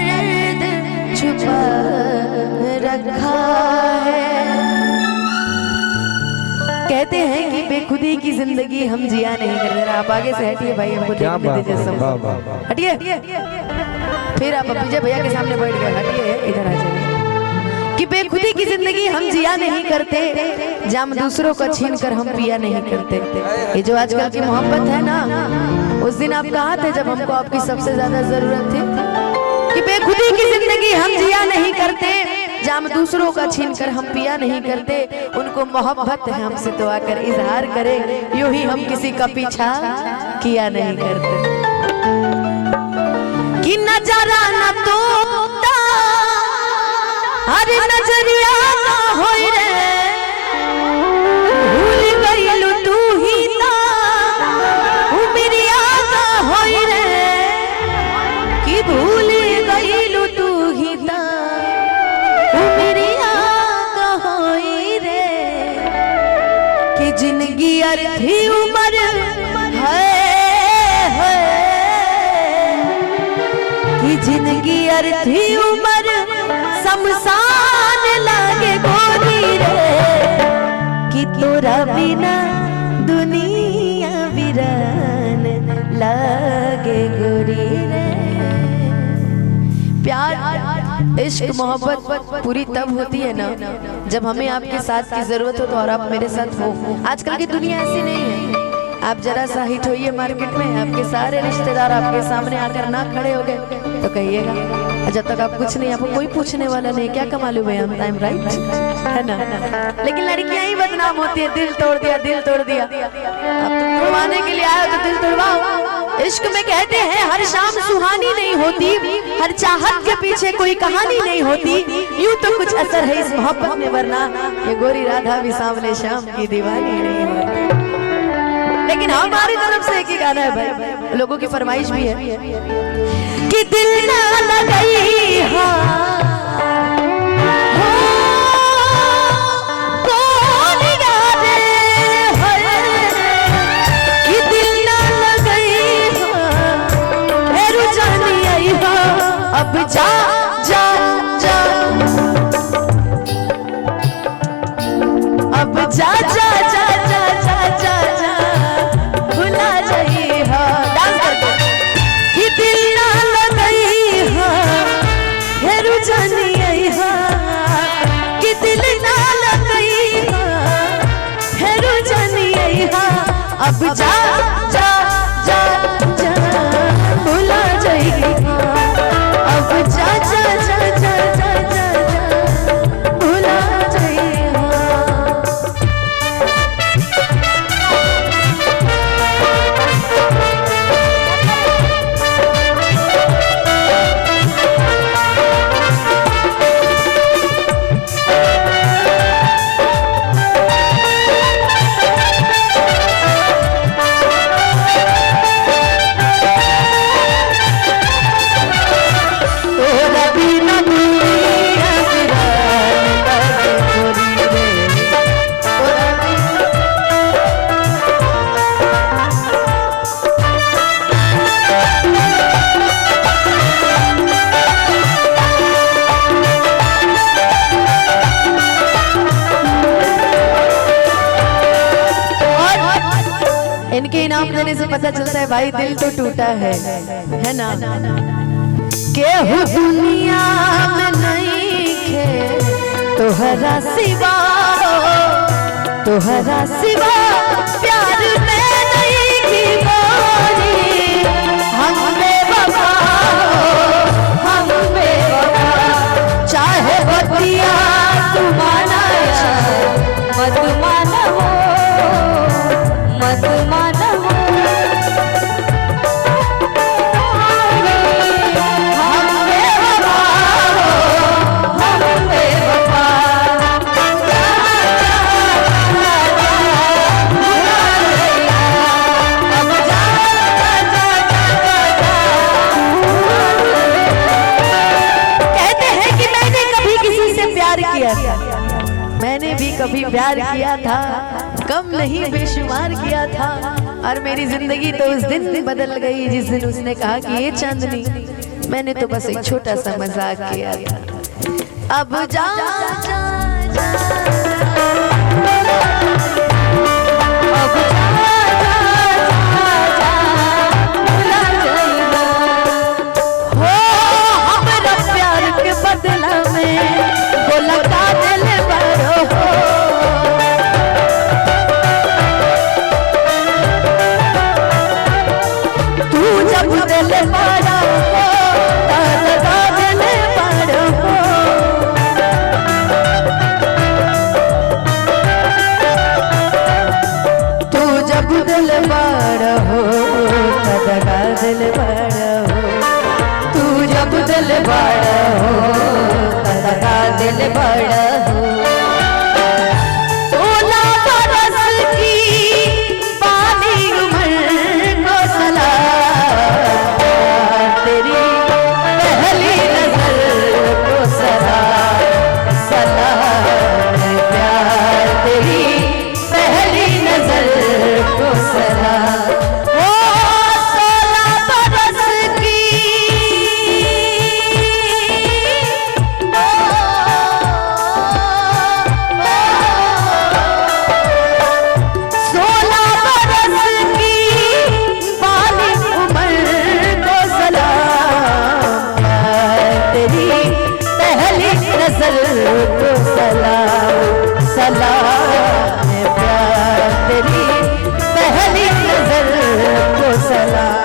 दर्द छुपा रखा है। कहते हैं कि बेखुदी की जिंदगी हम जिया नहीं कर रहे। आप आगे से हटिए भाई, हमको देखने दीजिए सब। हटिए, फिर आप विजय भैया के सामने बैठ गए। हटिए, इधर आ जाइए। कि बेखुदी की जिंदगी हम जिया नहीं करते, जाम दूसरों का छीन कर हम पिया नहीं करते। ये जो आजकल की मोहब्बत है ना, उस दिन आप कहाँ थे जब हमको आपकी सबसे ज्यादा जरूरत थी? कि बेखुदी की जिंदगी हम जिया नहीं करते, जाम दूसरों का छीन कर हम पिया नहीं करते। उनको मोहब्बत है हमसे तो आकर इजहार करे, यूं ही हम किसी का पीछा किया नहीं करते। कि नजरा न तो अरे नजरिया ना होई रे, भूल गईलू तू ही ना उमरिया ना होई रे। कि भूल गईलू तू ही ना उमरिया ना होई रे। कि जिंदगी अर्थी उम्र है, कि जिंदगी अर्थी उम्र शमशान लागे गोरी रे। कि तोरा बिना दुनिया वीरान लागे गोरी रे। प्यार, इश्क, मोहब्बत पूरी तब होती है ना जब हमें आपके साथ की जरूरत हो तो और आप मेरे साथ हो। आजकल की दुनिया ऐसी नहीं है। आप जरा सा हिट होइए मार्केट में, आपके सारे रिश्तेदार आपके सामने आकर ना खड़े हो गए तो कहिएगा, जब तक आप कुछ नहीं, आपको कोई पूछने वाला नहीं, क्या कमालूम है हम, टाइम राइट है ना। लेकिन लड़कियां ही बदनाम होती है, दिल तोड़ दिया, दिल तोड़ दिया। अब तुम तोड़वाने के लिए आए हो तो दिल तोड़वाओ। इश्क में कहते हैं हर शाम सुहानी नहीं होती, हर चाहत के पीछे कोई कहानी नहीं होती। यूं तो कुछ असर है इस मोहब्बत में, वरना ये गोरी राधा भी सांवले शाम की दीवानी नहीं होती। लेकिन हमारी तरफ से एक ही गाना है भाई, लोगों की फरमाइश भी है कि दिल ना लगई हो कौन यारे कि दिल ना लगई हो मेरू जानी आई हो। अब जा जा जा, अब जा जा जा जा जा जा जा भुला जाई हो। डांस करके कि दिल ना लगई हो हेरू जानी आई हो। कि दिल ना लगई हो हेरू जानी आई हो। अब जा जा जा जा भुला जाई हो। अब जा जा जा जा जा जा भुला जाई हो। इनके इनाम देने से पता चलता है भाई दिल तो टूटा है ना। केहू दुनिया में नहीं खे तोहरा सिवा, तोहरा सिवा प्यार में नहीं की गोरी। हम बेवफा, हम बेवफा, चाहे बतिया तू माना या मत माना हो, मत माना हो। मैंने भी कभी प्यार किया था, कम नहीं बेशुमार किया था। और मेरी जिंदगी तो उस दिन बदल गई जिस दिन उसने कहा कि ये चांदनी मैंने तो बस एक छोटा सा मजाक किया था। अब जा, जा, जा, अब जा, जा, जा, भुला जाइबा। हो हमरा प्यार के बदला में बोला का दिल बड़ो हो। तू जब दिल बड़ा हो तब दिल बड़ा हो। तू जब दिल बड़ा हो तब दिल बड़ा हो। तू जब दिल बड़ा हो तब दिल बड़ा हो। 16 बरस की बाली उम्र को सलाम तेरी पहली नजर को सलाम। सलाम प्यार तेरी पहली नजर को सलाम। ओ 16 बरस की 16 बरस की बाली उम्र को सलाम। प्यार तेरी पहली नजर को सलाम। सलाम प्यार तेरी पहली नजर को सलाम।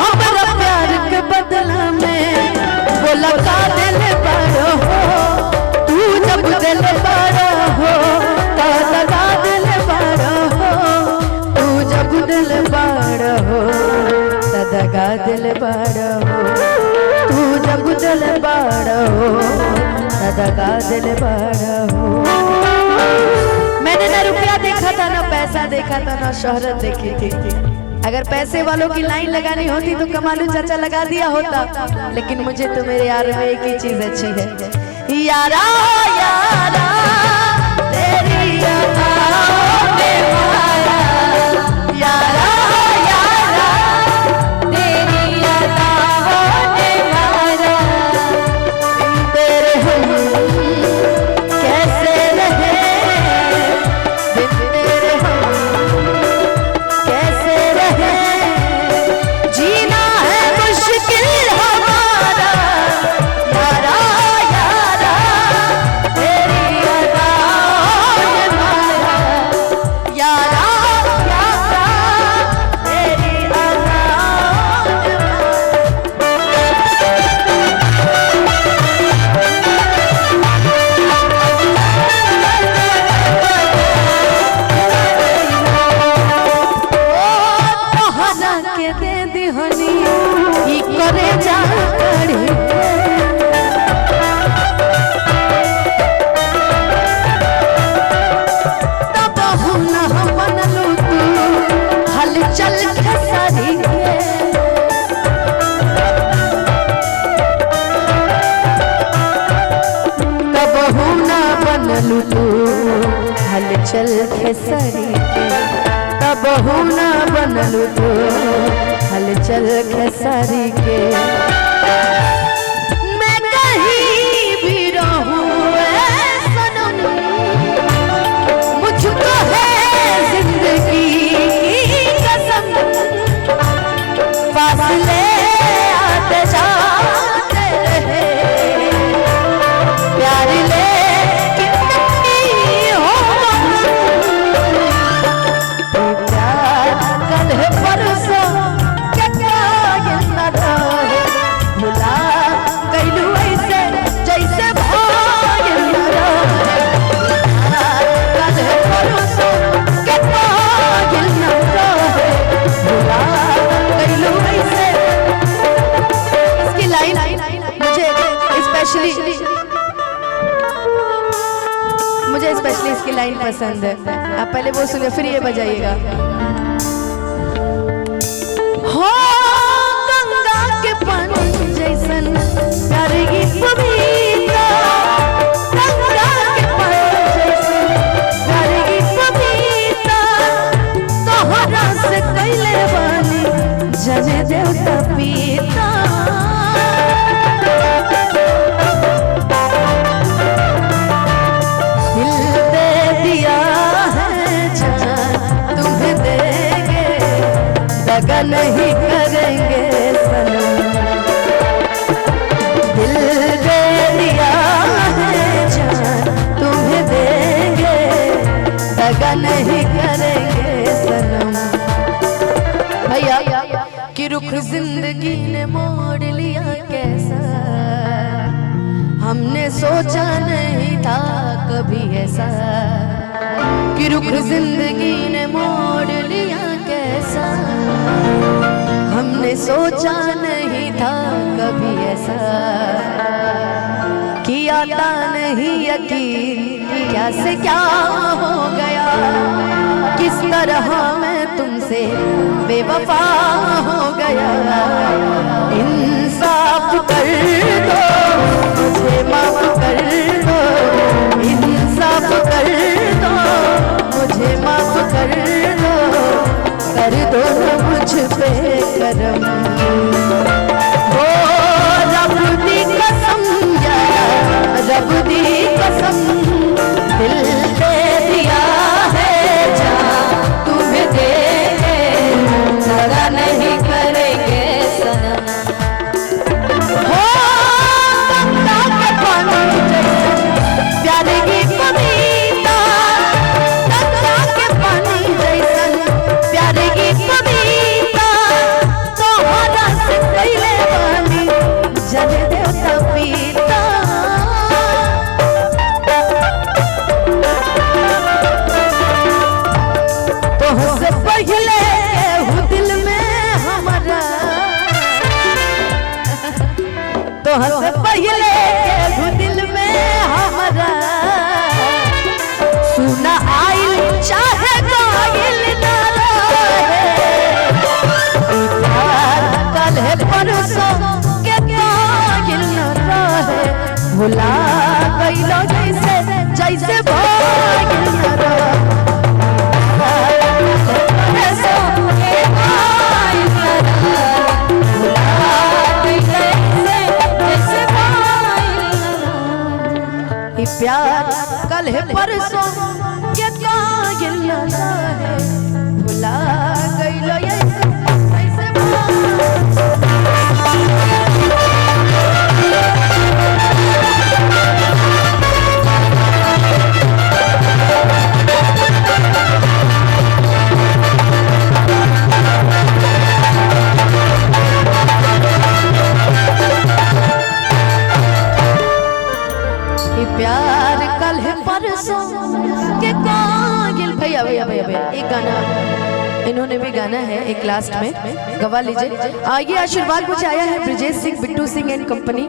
हमरा प्यार के बदला में बोला का दिल बड़ा हो। तू जब दिल बड़ा हो तब दिल बड़ा हो। तू जब दिल बड़ा हो तब दिल बड़ा हो। तू जब दिल बड़ा हो तब दिल बड़ा हो। मैंने ना रुपया देखा था ना पैसा देखा था ना शोहरत देखी थी। अगर पैसे वालों की लाइन लगानी होती तो कमालू चाचा लगा दिया होता। लेकिन मुझे तो मेरे यार में एक ही चीज अच्छी है। यारा यारा तेरी यादां में मारा। यारा यारा तेरी यादां में मारा। तेरे हम कैसे रहे बिन तेरे हम कैसे रहे। जीना है मुश्किल हमारा। यारा यारा तेरी यादां में मारा। यारा यारा तेरी यादां में तोहरा के दे दिहनी ई करे जा करी। तब हम न बनलू तू हलचल खेसारी के। तब हम न बनलू तू हलचल खेसारी के। तब हम न बनलू तू हलचल खेसारी के। मैं कहीं भी रहूं ऐ सनम मुझको है जिंदगी की कसम। फासले आते जाते रहे प्यार ले कितनी हो प्यार कल परसों क्या क्या ये न रहे। भुला मुझे स्पेशली इसकी लाइन पसंद है। आप पहले वो सुनिए फिर ये बजाइएगा। हो गंगा के पानी जैसन प्यारी पपीता, गंगा के पानी जैसन प्यारी पपीता, तोहरा से कैले बानी जने देवता पीता। दगा नहीं करेंगे सनम, दिल दे दिया है जान तुम्हें देंगे, दगा नहीं करेंगे सनम। भैया कि रुख जिंदगी ने मोड़ लिया कैसा, हमने सोचा नहीं था कभी ऐसा। कि रुख जिंदगी ने मोड़ लिया कैसा, हमने सोचा नहीं था कभी ऐसा। कि आता नहीं यकीन क्या से क्या हो गया, किस तरह मैं तुमसे बेवफा हो गया। इंसाफ कर दो मुझे माफ कर दो, इंसाफ कर दो मुझे माफ कर दो, कर दो ना मुझ पे करम। हो रब दी कसम यार रब दी कसम, दिल दे दिया है जान तुम्हें देंगे, दगा नहीं करेंगे सनम। हो गंगा के पानी जैसन प्यारे की पपीता, गंगा के पानी जैसन प्यारे की पपीता, तोहरा से कैले बानी जने देवता पीता। तोहसे पहले हूँ दिल में हमारा, तोहसे पहले हूँ दिल में हमारा, सुना आइल चाहे गाइल ना रहे। कल है परसों के गाइल ना रहे, भुला गइलो जैसे जैसे भागिल ना रहे। प्यार कल है परसों के कायल ना है, भुला गइलो ऐसे प्यार कल है परसों के कायल। भैया भैया भैया भैया एक गाना इन्होंने भी गाना है, एक लास्ट में गवा लीजिए। ये आशीर्वाद मुझे आया है ब्रिजेश सिंह, बिट्टू सिंह एंड कंपनी,